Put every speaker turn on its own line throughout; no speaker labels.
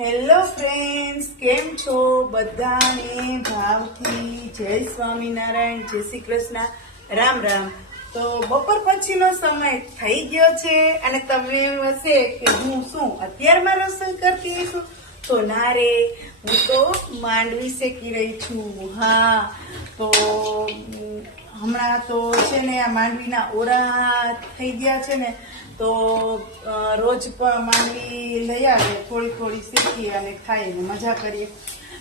Hello friends કેમ છો? બધાને ભાવથી જય સ્વામિનારાયણ, જય શ્રી કૃષ્ણ. રામ રામ. તો બપોર પછીનો સમય થઈ ગયો છે અને તમને એમ હશે કે હું શું અત્યારમાં રસોઈ કરતી છું? તો ના રે, હું તો માંડવી શેકી રહી છું. હા, તો હમણાં તો છે ને આ માંડવીના ઓરા થઈ ગયા છે ને, તો રોજ પણ માંડવી લઈ આવે, થોડી થોડી શીખીએ અને ખાઈએ ને મજા કરીએ.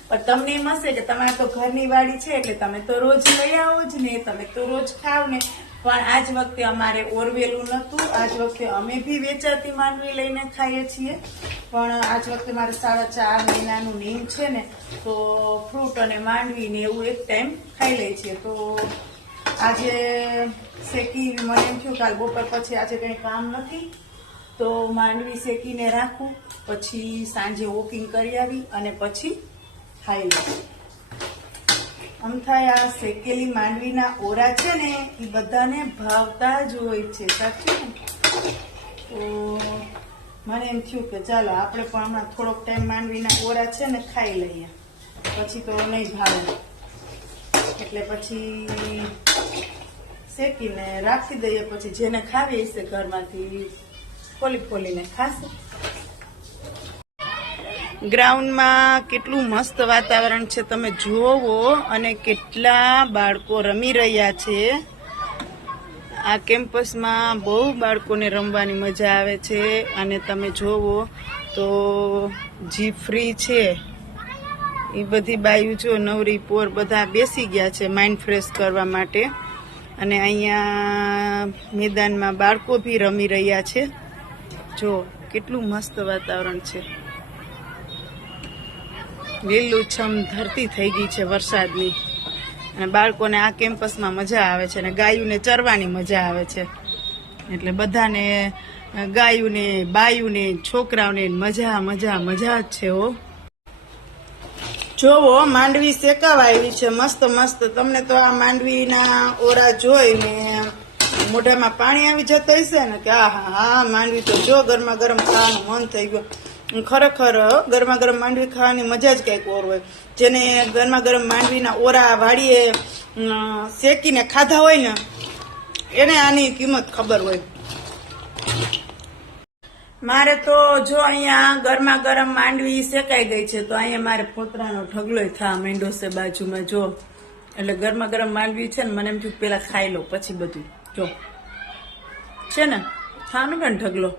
પણ તમને એમ હશે કે તમારે તો ઘરની વાડી છે એટલે તમે તો રોજ લઈ આવો જ ને, તમે તો રોજ ખાવ ને. પણ આજ વખતે અમારે ઓરવેલું નહોતું, આજ વખતે અમે બી વેચાતી માંડવી લઈને ખાઈએ છીએ. પણ આજ વખતે મારે સાડા ચાર મહિનાનું નીમ છે ને, તો ફ્રૂટ અને માંડવી ને એવું એક ટાઈમ ખાઈ લઈએ છીએ. તો આજે શેકી મને એમ થયું કાલ બપોર પછી આજે કંઈ કામ નથી. તો માંડવી શેકીને રાખું, પછી સાંજે વોકિંગ કરી આવી અને પછી ખાઈ લઉં. આમ થાય આ શેકેલી માંડવીના ઓરા છે ને એ બધાને ભાવતા જ હોય છે, સાચું તો મને એમ થયું કે ચાલો, આપણે પણ હમણાં થોડોક ટાઈમ માંડવીના ઓરા છે ને ખાઈ લઈએ. પછી તો નહીં ભાવે. એટલે પછી શેકીને રાખી દઈએ, પછી જેને ખાવી હશે ઘરમાંથી ખોલી ખોલીને ખાશે. ગ્રાઉન્ડમાં કેટલું મસ્ત વાતાવરણ છે, તમે જોવો અને કેટલા બાળકો રમી રહ્યા છે. આ કેમ્પસમાં બહુ બાળકોને રમવાની મજા આવે છે અને તમે જોવો તો જી ફ્રી છે. એ બધી બાયું જો નવરી, પોર બધા બેસી ગયા છે માઇન્ડ ફ્રેશ કરવા માટે. અને અહીંયા મેદાનમાં બાળકો બી રમી રહ્યા છે. જો, કેટલું મસ્ત વાતાવરણ છે. લીલુંછમ ધરતી થઈ ગઈ છે વરસાદની. અને બાળકોને આ કેમ્પસમાં મજા આવે છે અને ગાયુંને ચરવાની મજા આવે છે. એટલે બધાને, ગાયુંને, બાયુંને, છોકરાઓને મજા મજા મજા જ છે હો. જોવો, માંડવી શેકાવા આવી છે, મસ્ત મસ્ત. તમને તો આ માંડવીના ઓરા જોઈને મોઢામાં પાણી આવી જતું હશે ને કે આ હા, માંડવી તો જો ગરમા ગરમ ખાવાનું મન થઈ ગયું. ખરેખર ગરમા ગરમ માંડવી ખાવાની મજા જ કંઈક ઓર હોય. જેને ગરમા ગરમ માંડવીના ઓરા વાડીએ શેકીને ખાધા હોય ને, એને આની કિંમત ખબર હોય. મારે તો જો અહીંયા ગરમા ગરમ માંડવી શેકાઈ ગઈ છે, તો અહીંયા મારે ફોતરાનો ઢગલોય થા માંડ્યો છે બાજુમાં. જો, એટલે ગરમા ગરમ માંડવી છે ને, મને એમ થયું પેલા ખાઈ લો, પછી બધું. જો, છે ને? થા ને ઢગલો.